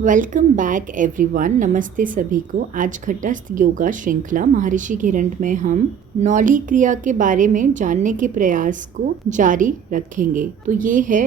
Welcome back everyone. नमस्ते सभी को। आज घटस्थ योगा श्रृंखला महर्षि घिरंड में हम नौली क्रिया के बारे में जानने के प्रयास को जारी रखेंगे। तो ये है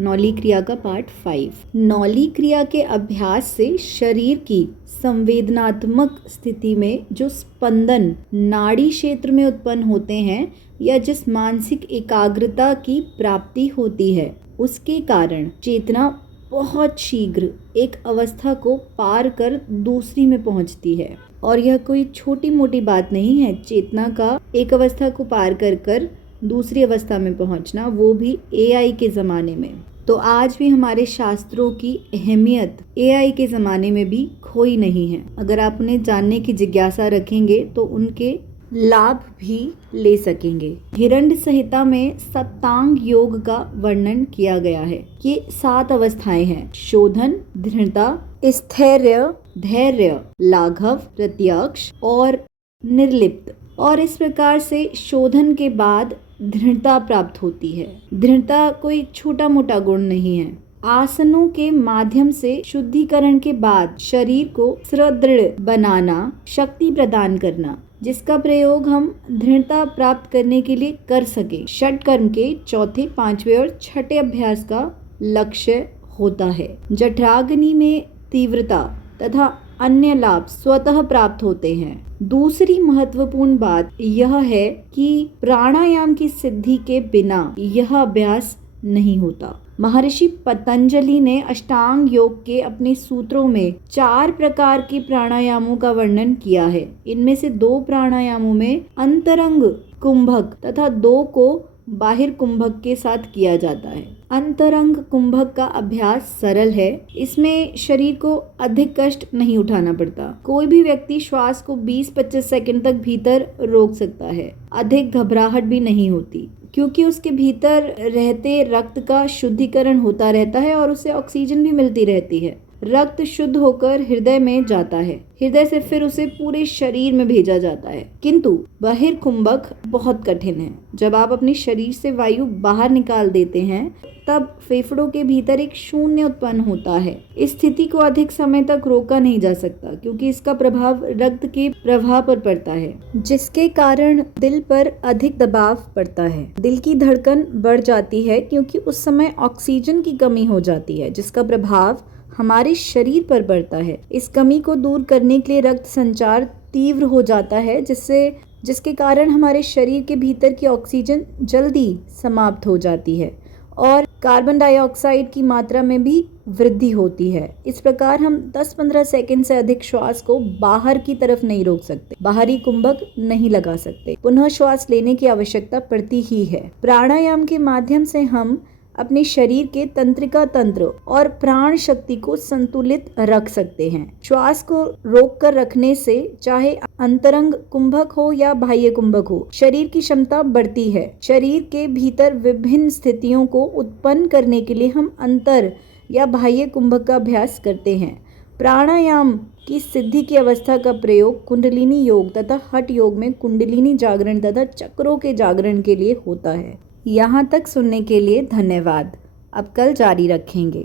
नौली क्रिया का पार्ट 5। नौली क्रिया के अभ्यास से शरीर की संवेदनात्मक स्थिति में जो स्पंदन नाड़ी क्षेत्र में उत्पन्न होते हैं या जिस मानसिक एकाग्रता की प्राप्ति होती है, उसके कारण चेतना बहुत शीघ्र एक अवस्था को पार कर दूसरी में पहुंचती है। और यह कोई छोटी मोटी बात नहीं है। चेतना का एक अवस्था को पार कर दूसरी अवस्था में पहुंचना, वो भी एआई के ज़माने में। तो आज भी हमारे शास्त्रों की अहमियत एआई के ज़माने में भी खोई नहीं है। अगर आप उन्हें जानने की जिज्ञासा रखेंगे तो उनके लाभ भी ले सकेंगे। हिरण्य संहिता में सप्तांग योग का वर्णन किया गया है। ये 7 अवस्थाएं हैं: शोधन, दृढ़ता, स्थैर्य, धैर्य, लाघव, प्रत्यक्ष और निर्लिप्त। और इस प्रकार से शोधन के बाद दृढ़ता प्राप्त होती है। दृढ़ता कोई छोटा मोटा गुण नहीं है। आसनों के माध्यम से शुद्धिकरण के बाद शरीर को सुदृढ़ बनाना, शक्ति प्रदान करना, जिसका प्रयोग हम दृढ़ता प्राप्त करने के लिए कर सके, षटकर्म के चौथे, 5वें और 6ठे अभ्यास का लक्ष्य होता है। जठराग्नि में तीव्रता तथा अन्य लाभ स्वतः प्राप्त होते हैं। दूसरी महत्वपूर्ण बात यह है कि प्राणायाम की सिद्धि के बिना यह अभ्यास नहीं होता। महर्षि पतंजलि ने अष्टांग योग के अपने सूत्रों में 4 प्रकार के प्राणायामों का वर्णन किया है। इनमें से 2 प्राणायामों में अंतरंग कुंभक तथा 2 को बाहिर कुंभक के साथ किया जाता है। अंतरंग कुंभक का अभ्यास सरल है। इसमें शरीर को अधिक कष्ट नहीं उठाना पड़ता। कोई भी व्यक्ति श्वास को 20-25 सेकंड तक भीतर रोक सकता है। अधिक घबराहट भी नहीं होती, क्योंकि उसके भीतर रहते रक्त का शुद्धिकरण होता रहता है और उसे ऑक्सीजन भी मिलती रहती है। रक्त शुद्ध होकर हृदय में जाता है, हृदय से फिर उसे पूरे शरीर में भेजा जाता है। किंतु बहिर्कुंभक बहुत कठिन है। जब आप अपने शरीर से वायु बाहर निकाल देते हैं, तब फेफड़ों के भीतर एक शून्य उत्पन्न होता है। इस स्थिति को अधिक समय तक रोका नहीं जा सकता, क्योंकि इसका प्रभाव रक्त के प्रवाह पर पड़ता है, जिसके कारण दिल पर अधिक दबाव पड़ता है। दिल की धड़कन बढ़ जाती है, क्योंकि उस समय ऑक्सीजन की कमी हो जाती है, जिसका प्रभाव हमारे शरीर पर पड़ता है। इस कमी को दूर करने के लिए रक्त संचार तीव्र हो जाता है, जिसके कारण हमारे शरीर के भीतर की ऑक्सीजन जल्दी समाप्त हो जाती है और कार्बन डाइऑक्साइड की मात्रा में भी वृद्धि होती है। इस प्रकार हम 10-15 सेकंड से अधिक श्वास को बाहर की तरफ नहीं रोक सकते, बाहरी कुंभक नहीं लगा सकते। पुनः श्वास लेने की आवश्यकता पड़ती ही है। प्राणायाम के माध्यम से हम अपने शरीर के तंत्रिका तंत्र और प्राण शक्ति को संतुलित रख सकते हैं। श्वास को रोक कर रखने से चाहे अंतरंग कुंभक हो या बाह्य कुंभक हो, शरीर की क्षमता बढ़ती है। शरीर के भीतर विभिन्न स्थितियों को उत्पन्न करने के लिए हम अंतर या बाह्य कुंभक का अभ्यास करते हैं। प्राणायाम की सिद्धि की अवस्था का प्रयोग कुंडलिनी योग तथा हठ योग में कुंडलिनी जागरण तथा चक्रों के जागरण के लिए होता है। यहाँ तक सुनने के लिए धन्यवाद। अब कल जारी रखेंगे।